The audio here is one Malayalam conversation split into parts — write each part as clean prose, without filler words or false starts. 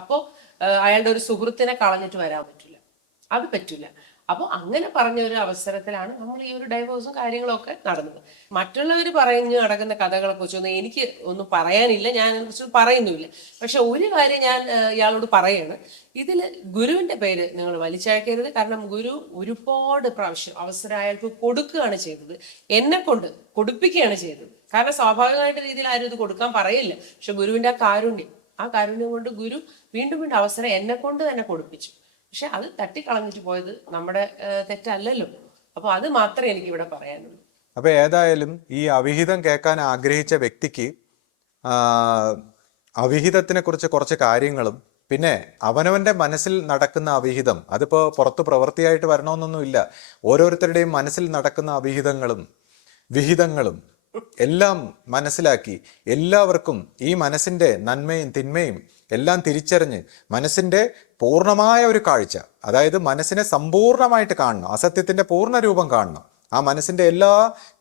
അപ്പോൾ അയാളുടെ ഒരു സുഹൃത്തിനെ കളഞ്ഞിട്ട് വരാൻ പറ്റില്ല, അത് പറ്റില്ല. അപ്പോൾ അങ്ങനെ പറഞ്ഞ ഒരു അവസരത്തിലാണ് നമ്മൾ ഈ ഒരു ഡൈവോഴ്സും കാര്യങ്ങളൊക്കെ നടന്നത്. മറ്റുള്ളവർ പറഞ്ഞു നടക്കുന്ന കഥകളെ കുറിച്ചൊന്നും എനിക്ക് ഒന്നും പറയാനില്ല, ഞാൻ അതിനെക്കുറിച്ച് പറയുന്നുമില്ല. പക്ഷെ ഒരു കാര്യം ഞാൻ ഇയാളോട് പറയാണ്, ഇതിൽ ഗുരുവിന്റെ പേര് നിങ്ങൾ വലിച്ചഴക്കരുത്. കാരണം ഗുരു ഒരുപാട് പ്രാവശ്യം അവസരം അയാൾക്ക് കൊടുക്കുകയാണ് ചെയ്തത്, എന്നെ കൊണ്ട് കൊടുപ്പിക്കുകയാണ് ചെയ്തത്. കാരണം സ്വാഭാവികമായിട്ട് രീതിയിൽ ആരും ഇത് കൊടുക്കാൻ പറയില്ല. പക്ഷെ ഗുരുവിന്റെ ആ കാരുണ്യം കൊണ്ട് ഗുരു വീണ്ടും വീണ്ടും അവസരം എന്നെ കൊണ്ട് തന്നെ കൊടുപ്പിച്ചു. പക്ഷെ അത് തട്ടിക്കളഞ്ഞിട്ട് പോയത് നമ്മുടെ തെറ്റല്ലല്ലോ. അപ്പൊ അത് മാത്രമേ എനിക്ക് ഇവിടെ പറയാനുള്ളൂ. അപ്പൊ ഏതായാലും ഈ അവിഹിതം കേൾക്കാൻ ആഗ്രഹിച്ച വ്യക്തിക്ക് അവിഹിതത്തിനെ കുറിച്ച് കുറച്ച് കാര്യങ്ങളും, പിന്നെ അവനവന്റെ മനസ്സിൽ നടക്കുന്ന അവിഹിതം, അതിപ്പോ പുറത്ത് പ്രവൃത്തിയായിട്ട് വരണമെന്നൊന്നുമില്ല, ഓരോരുത്തരുടെയും മനസ്സിൽ നടക്കുന്ന അവിഹിതങ്ങളും വിഹിതങ്ങളും എല്ലാം മനസ്സിലാക്കി എല്ലാവർക്കും ഈ മനസ്സിന്റെ നന്മയും തിന്മയും എല്ലാം തിരിച്ചറിഞ്ഞ് മനസ്സിന്റെ പൂർണ്ണമായ ഒരു കാഴ്ച, അതായത് മനസ്സിനെ സമ്പൂർണമായിട്ട് കാണണം, അസത്യത്തിന്റെ പൂർണ്ണ രൂപം കാണണം. ആ മനസ്സിന്റെ എല്ലാ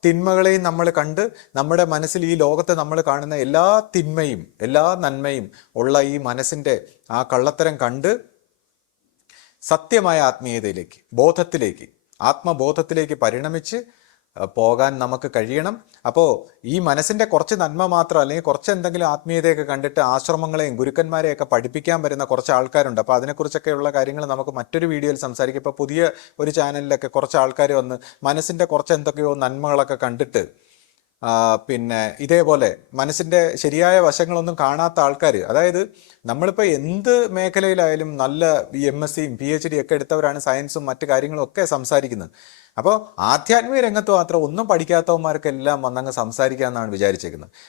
തിന്മകളെയും നമ്മൾ കണ്ട് നമ്മുടെ മനസ്സിൽ ഈ ലോകത്ത് നമ്മൾ കാണുന്ന എല്ലാ തിന്മയും എല്ലാ നന്മയും ഉള്ള ഈ മനസ്സിന്റെ ആ കള്ളത്തരം കണ്ട് സത്യമായ ആത്മീയതയിലേക്ക്, ബോധത്തിലേക്ക്, ആത്മബോധത്തിലേക്ക് പരിണമിച്ച് പോകാൻ നമുക്ക് കഴിയണം. അപ്പോൾ ഈ മനസ്സിന്റെ കുറച്ച് നന്മ മാത്രം, അല്ലെങ്കിൽ കുറച്ച് എന്തെങ്കിലും ആത്മീയതയൊക്കെ കണ്ടിട്ട് ആശ്രമങ്ങളെയും ഗുരുക്കന്മാരെയൊക്കെ പഠിപ്പിക്കാൻ വരുന്ന കുറച്ച് ആൾക്കാരുണ്ട്. അപ്പോൾ അതിനെക്കുറിച്ചൊക്കെയുള്ള കാര്യങ്ങൾ നമുക്ക് മറ്റൊരു വീഡിയോയിൽ സംസാരിക്കും. ഇപ്പോൾ പുതിയ ഒരു ചാനലിലൊക്കെ കുറച്ച് ആൾക്കാർ വന്ന് മനസ്സിന്റെ കുറച്ച് എന്തൊക്കെയോ നന്മകളൊക്കെ കണ്ടിട്ട് പിന്നെ ഇതേപോലെ മനസ്സിന്റെ ശരിയായ വശങ്ങളൊന്നും കാണാത്ത ആൾക്കാർ, അതായത് നമ്മളിപ്പോൾ എന്ത് മേഖലയിലായാലും നല്ല MSc PhD ഒക്കെ എടുത്തവരാണ് സയൻസും മറ്റു കാര്യങ്ങളും ഒക്കെ സംസാരിക്കുന്നത്. അപ്പോൾ ആധ്യാത്മിക രംഗത്ത് മാത്രം ഒന്നും പഠിക്കാത്തവന്മാർക്കെല്ലാം വന്നങ്ങ് സംസാരിക്കാമെന്നാണ് വിചാരിച്ചേക്കുന്നത്.